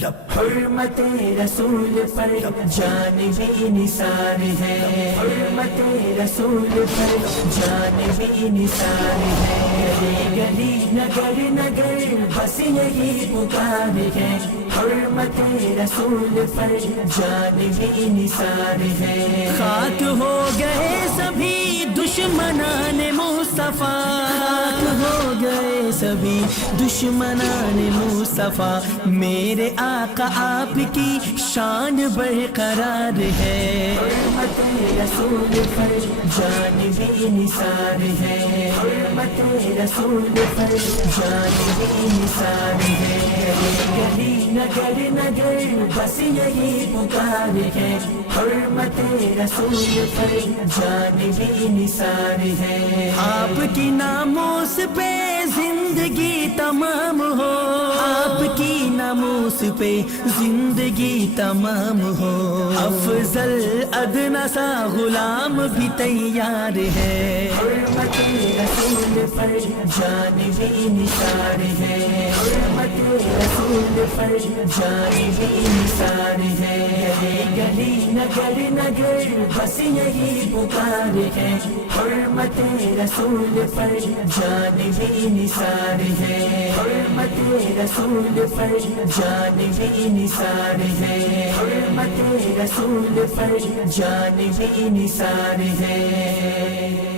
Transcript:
حرمت رسول پر جان بھی نثار ہے، حرمت رسول پر جان بھی نثار ہے، گلی نگر نگر بس یہی پکار ہے، حرمت رسول پر جان بھی نثار ہے۔ خاک ہو گئے سبھی دشمنان مصطفیٰ، خاک ہو گئے سبھی دشمنان مصطفیٰ، میرے آقا آپ کی شان برقرار ہے۔ حرمت رسول پر جان بھی نثار ہے، حرمت رسول پر جان بھی نثار ہے، گلی نگر نگر بس یہی پکار ہے، حرمت رسول پر جان بھی نثار ہے۔ آپ کی ناموس پہ زندگی تمام ہو، آپ کی ناموس پہ زندگی تمام ہو، افضل ادنا سا غلام بھی تیار ہے۔ حرمت رسول پر جان بھی نثار ہے، حرمت رسول پر جان بھی نثار ہے، گلی نگر نگر بس یہی پکار ہے، حرمت رسول پر جان بھی نثار ہے، حرمت رسول پر جان بھی نثار ہے، حرمت رسول پر جان بھی نثار ہے۔